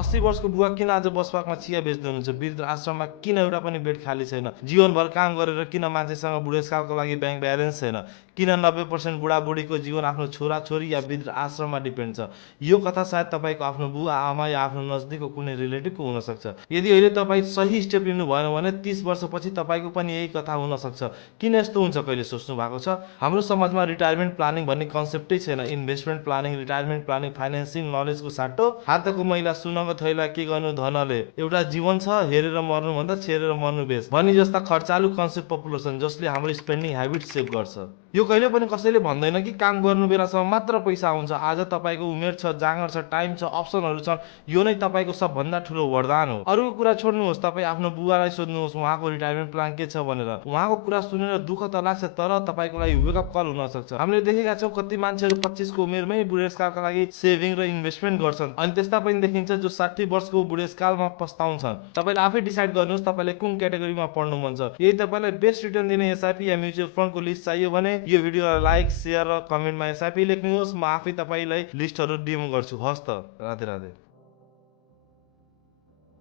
80 वर्षको बुवा किन आज बसपाकमा चिया बेच्दै हुनुहुन्छ? वृद्ध आश्रममा किन एउटा पनि बेड खाली छैन? जीवनभर काम गरेर किन मान्छेसँग बुढेसकालको लागि ब्याङ्क ब्यालेन्स छैन? किन 90% बुढाबुढीको जीवन आफ्नो छोराछोरी या वृद्ध आश्रममा डिपेन्ड छ? यो कथा सायद तपाईँको आफ्नो बुवा आमा या आफ्नो नजिकको कुनै रिलेटिभको हुनसक्छ। यदि अहिले तपाईँ सही स्टेप लिनु भएन भने 30 वर्षपछि तपाईँको पनि यही कथा हुनसक्छ। किन यस्तो हुन्छ कहिले सोच्नु भएको छ? हाम्रो समाजमा रिटायरमेन्ट प्लानिङ भन्ने कन्सेप्टै छैन। Investment planning, retirement planning, financing नलेजको साटो, हातको मैला सुनको थैला के गर्नु धनले, एउटा जीवन छ हेरेर मर्नुभन्दा छेरेर मर्नु बेस भनी जस्ता खर्चालु कन्सेप्ट पपुलर छन् जसले हाम्रो स्पेन्डिङ ह्याबिट सेभ गर्छ। यो कहिले पनि कसैले भन्दैन कि काम गर्नु बेलासम्म मात्र पैसा आउँछ। आज तपाईँको उमेर छ, जाँगर छ, टाइम छ, अप्सनहरू छन्। यो नै तपाईँको सबभन्दा ठुलो वरदान हो। अरूको कुरा छोड्नुहोस्, तपाईँ आफ्नो बुवालाई सोध्नुहोस् उहाँको रिटायरमेन्ट प्लान के छ भनेर। उहाँको कुरा सुनेर दुःख त लाग्छ, तर तपाईँको लागि वेकअप कल हुन सक्छ। हामीले देखेका छौँ कति मान्छेहरू 25 को उमेरमै बुढेसकालका लागि सेभिङ र इन्भेस्टमेन्ट गर्छन्, अनि त्यस्ता पनि देखिन्छ जो 60 वर्षको बुढेसकालमा पस्ताउँछन्। तपाईँले आफै डिसाइड गर्नुहोस् तपाईँले कुन क्याटेगोरीमा पढ्नु मन छ। यदि तपाईँलाई बेस्ट रिटर्न दिने एसआइपी या म्युचुअल फन्डको लिस्ट चाहियो भने यो भिडियोलाई लाइक, सेयर र कमेन्टमा एसआइपी लेख्नुहोस्। म आफै तपाईँलाई लिस्टहरू डिएम गर्छु। हस् त, राधे राधे।